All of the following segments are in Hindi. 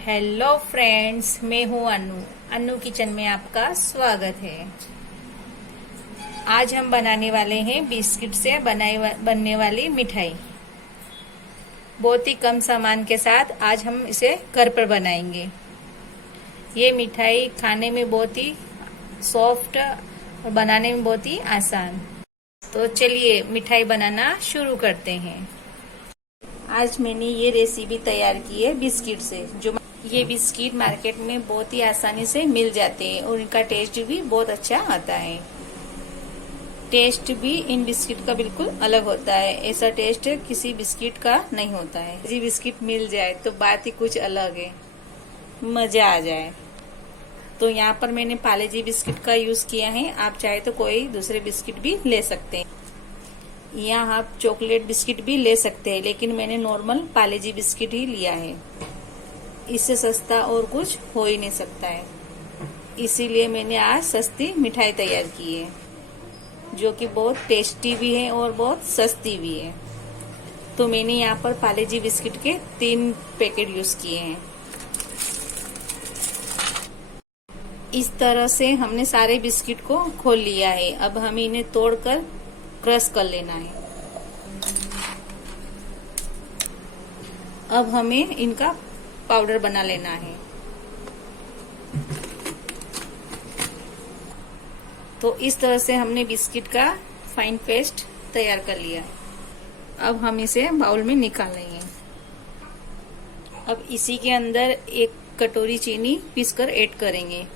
हेलो फ्रेंड्स, मैं हूँ अनु। अनु किचन में आपका स्वागत है। आज हम बनाने वाले हैं बिस्किट से बनने वाली मिठाई। बहुत ही कम सामान के साथ आज हम इसे घर पर बनाएंगे। ये मिठाई खाने में बहुत ही सॉफ्ट और बनाने में बहुत ही आसान। तो चलिए मिठाई बनाना शुरू करते हैं। आज मैंने ये रेसिपी तैयार की है बिस्किट से। जो ये बिस्किट मार्केट में बहुत ही आसानी से मिल जाते हैं और इनका टेस्ट भी बहुत अच्छा आता है। टेस्ट भी इन बिस्किट का बिल्कुल अलग होता है। ऐसा टेस्ट किसी बिस्किट का नहीं होता है। जी बिस्किट मिल जाए तो बात ही कुछ अलग है, मजा आ जाए। तो यहाँ पर मैंने पार्ले-जी बिस्किट का यूज किया है। आप चाहे तो कोई दूसरे बिस्किट भी ले सकते हैं। यहाँ आप चॉकलेट बिस्किट भी ले सकते हैं, लेकिन मैंने नॉर्मल पार्ले-जी बिस्किट ही लिया है। इससे सस्ता और कुछ हो ही नहीं सकता है। इसीलिए मैंने आज सस्ती मिठाई तैयार की है, जो कि बहुत टेस्टी भी है और बहुत सस्ती भी है। तो मैंने यहाँ पर पार्ले-जी बिस्किट के 3 पैकेट यूज किए हैं। इस तरह से हमने सारे बिस्किट को खोल लिया है। अब हमें इन्हें तोड़कर क्रश कर लेना है। अब हमें इनका पाउडर बना लेना है। तो इस तरह से हमने बिस्किट का फाइन पेस्ट तैयार कर लिया। अब हम इसे बाउल में निकाल लेंगे। अब इसी के अंदर 1 कटोरी चीनी पीसकर ऐड करेंगे।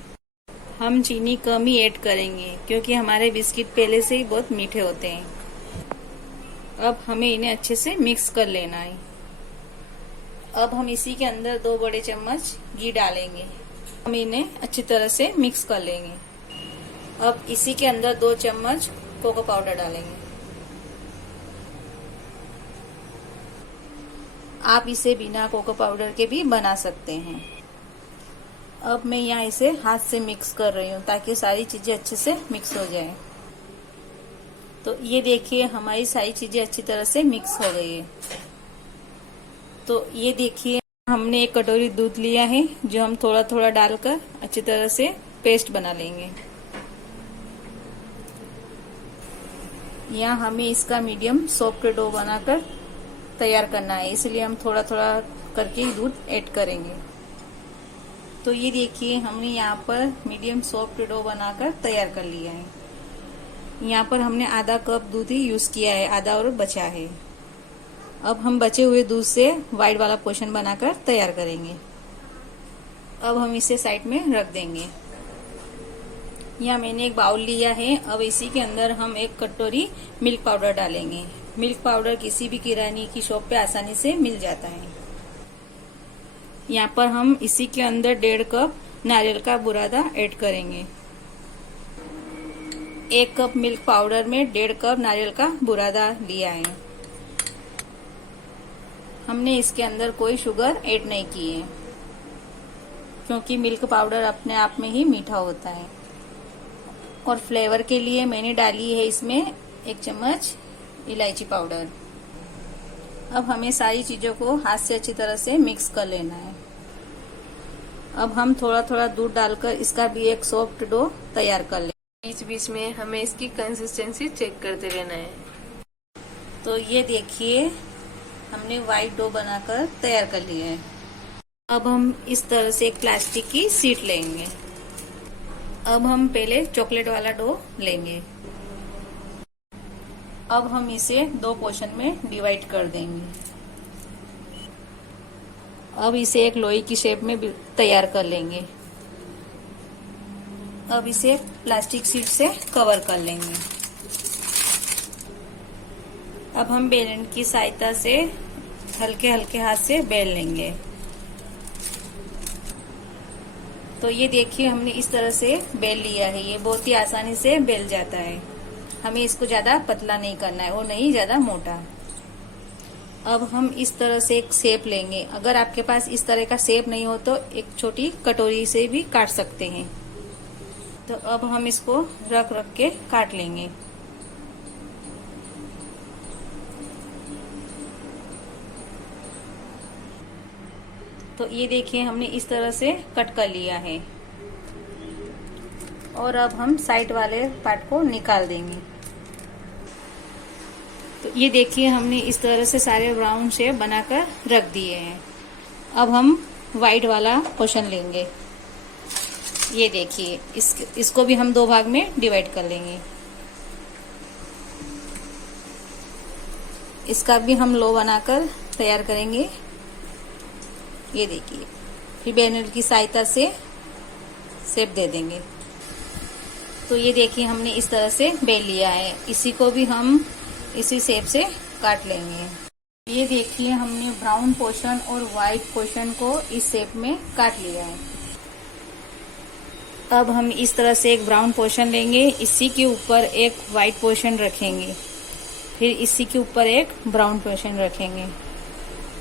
हम चीनी कम ही ऐड करेंगे क्योंकि हमारे बिस्किट पहले से ही बहुत मीठे होते हैं। अब हमें इन्हें अच्छे से मिक्स कर लेना है। अब हम इसी के अंदर 2 बड़े चम्मच घी डालेंगे। हम इन्हें अच्छी तरह से मिक्स कर लेंगे। अब इसी के अंदर 2 चम्मच कोको पाउडर डालेंगे। आप इसे बिना कोको पाउडर के भी बना सकते हैं। अब मैं यहाँ इसे हाथ से मिक्स कर रही हूँ ताकि सारी चीजें अच्छे से मिक्स हो जाए। तो ये देखिए हमारी सारी चीजें अच्छी तरह से मिक्स हो गई है। तो ये देखिए हमने 1 कटोरी दूध लिया है, जो हम थोड़ा थोड़ा डालकर अच्छी तरह से पेस्ट बना लेंगे। यहाँ हमें इसका मीडियम सॉफ्ट डो बनाकर तैयार करना है, इसलिए हम थोड़ा थोड़ा करके दूध ऐड करेंगे। तो ये देखिए हमने यहाँ पर मीडियम सॉफ्ट डो बनाकर तैयार कर लिया है। यहाँ पर हमने आधा कप दूध ही यूज किया है, आधा और बचा है। अब हम बचे हुए दूध से व्हाइट वाला पोर्शन बनाकर तैयार करेंगे। अब हम इसे साइड में रख देंगे। यहाँ मैंने एक बाउल लिया है। अब इसी के अंदर हम 1 कटोरी मिल्क पाउडर डालेंगे। मिल्क पाउडर किसी भी किराने की शॉप पे आसानी से मिल जाता है। यहाँ पर हम इसी के अंदर 1.5 कप नारियल का बुरादा ऐड करेंगे। 1 कप मिल्क पाउडर में 1.5 कप नारियल का बुरादा लिया है। हमने इसके अंदर कोई शुगर ऐड नहीं की है, क्योंकि मिल्क पाउडर अपने आप में ही मीठा होता है। और फ्लेवर के लिए मैंने डाली है इसमें 1 चम्मच इलायची पाउडर। अब हमें सारी चीजों को हाथ से अच्छी तरह से मिक्स कर लेना है। अब हम थोड़ा थोड़ा दूध डालकर इसका भी एक सॉफ्ट डो तैयार कर लेंगे। बीच बीच में हमें इसकी कंसिस्टेंसी चेक करते रहना है। तो ये देखिए हमने व्हाइट डो बनाकर तैयार कर लिया है। अब हम इस तरह से एक प्लास्टिक की शीट लेंगे। अब हम पहले चॉकलेट वाला डो लेंगे। अब हम इसे 2 पोर्शन में डिवाइड कर देंगे। अब इसे एक लोई की शेप में तैयार कर लेंगे। अब इसे प्लास्टिक शीट से कवर कर लेंगे। अब हम बेलन की सहायता से हल्के हल्के हाथ से बेल लेंगे। तो ये देखिए हमने इस तरह से बेल लिया है। ये बहुत ही आसानी से बेल जाता है। हमें इसको ज्यादा पतला नहीं करना है और नहीं ज्यादा मोटा। अब हम इस तरह से एक शेप लेंगे। अगर आपके पास इस तरह का शेप नहीं हो तो एक छोटी कटोरी से भी काट सकते हैं। तो अब हम इसको रख रख के काट लेंगे। तो ये देखिए हमने इस तरह से कट कर लिया है। और अब हम साइड वाले पार्ट को निकाल देंगे। तो ये देखिए हमने इस तरह से सारे राउंड शेप बनाकर रख दिए हैं। अब हम वाइट वाला पोर्शन लेंगे। ये देखिए इसको भी हम 2 भाग में डिवाइड कर लेंगे। इसका भी हम लो बनाकर तैयार करेंगे। ये देखिए फिर बैनर की सहायता से शेप दे देंगे। तो ये देखिए हमने इस तरह से बेल लिया है। इसी को भी हम इसी शेप से काट लेंगे। ये देखिए हमने ब्राउन पोर्शन और व्हाइट पोर्शन को इस शेप में काट लिया है। अब हम इस तरह से एक ब्राउन पोर्शन लेंगे, इसी के ऊपर एक व्हाइट पोर्शन रखेंगे, फिर इसी के ऊपर एक ब्राउन पोर्शन रखेंगे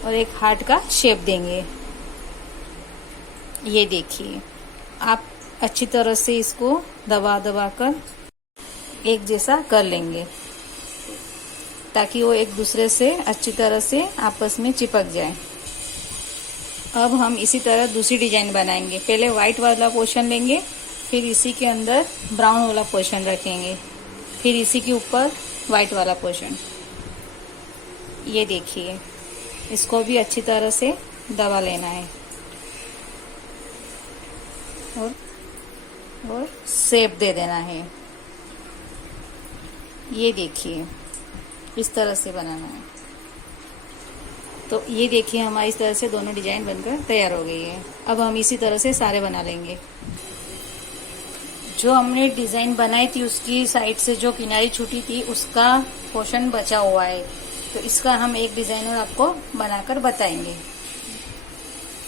और एक हार्ट का शेप देंगे। ये देखिए आप अच्छी तरह से इसको दबा दबा कर एक जैसा कर लेंगे ताकि वो एक दूसरे से अच्छी तरह से आपस में चिपक जाए। अब हम इसी तरह दूसरी डिजाइन बनाएंगे। पहले व्हाइट वाला पोर्शन लेंगे, फिर इसी के अंदर ब्राउन वाला पोर्शन रखेंगे, फिर इसी के ऊपर व्हाइट वाला पोर्शन। ये देखिए इसको भी अच्छी तरह से दबा लेना है और शेप दे देना है। ये देखिए इस तरह से बनाना है। तो ये देखिए हमारी इस तरह से दोनों डिजाइन बनकर तैयार हो गई है। अब हम इसी तरह से सारे बना लेंगे। जो हमने डिजाइन बनाई थी उसकी साइड से जो किनारी छूटी थी उसका पोर्शन बचा हुआ है, तो इसका हम एक डिजाइन और आपको बनाकर बताएंगे।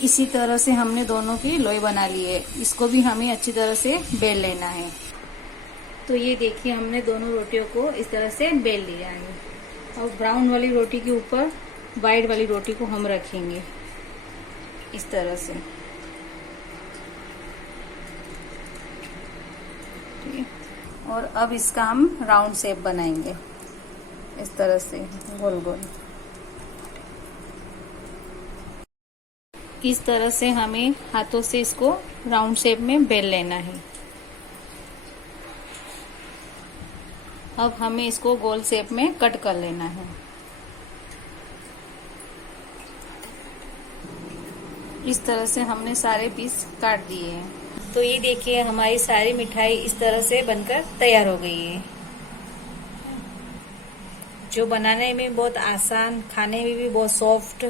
इसी तरह से हमने दोनों की लोई बना ली है। इसको भी हमें अच्छी तरह से बेल लेना है। तो ये देखिए हमने दोनों रोटियों को इस तरह से बेल लिया है। और ब्राउन वाली रोटी के ऊपर व्हाइट वाली रोटी को हम रखेंगे इस तरह से। और अब इसका हम राउंड शेप बनाएंगे इस तरह से गोल गोल। इस तरह से हमें हाथों से इसको राउंड शेप में बेल लेना है। अब हमें इसको गोल शेप में कट कर लेना है। इस तरह से हमने सारे पीस काट दिए हैं। तो ये देखिए हमारी सारी मिठाई इस तरह से बनकर तैयार हो गई है, जो बनाने में बहुत आसान, खाने में भी बहुत सॉफ्ट,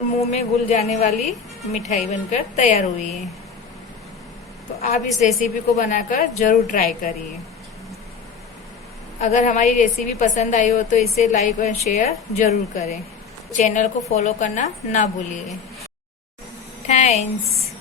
मुंह में घुल जाने वाली मिठाई बनकर तैयार हुई है। तो आप इस रेसिपी को बनाकर जरूर ट्राई करिए। अगर हमारी रेसिपी पसंद आई हो तो इसे लाइक और शेयर जरूर करें। चैनल को फॉलो करना ना भूलिए। थैंक्स।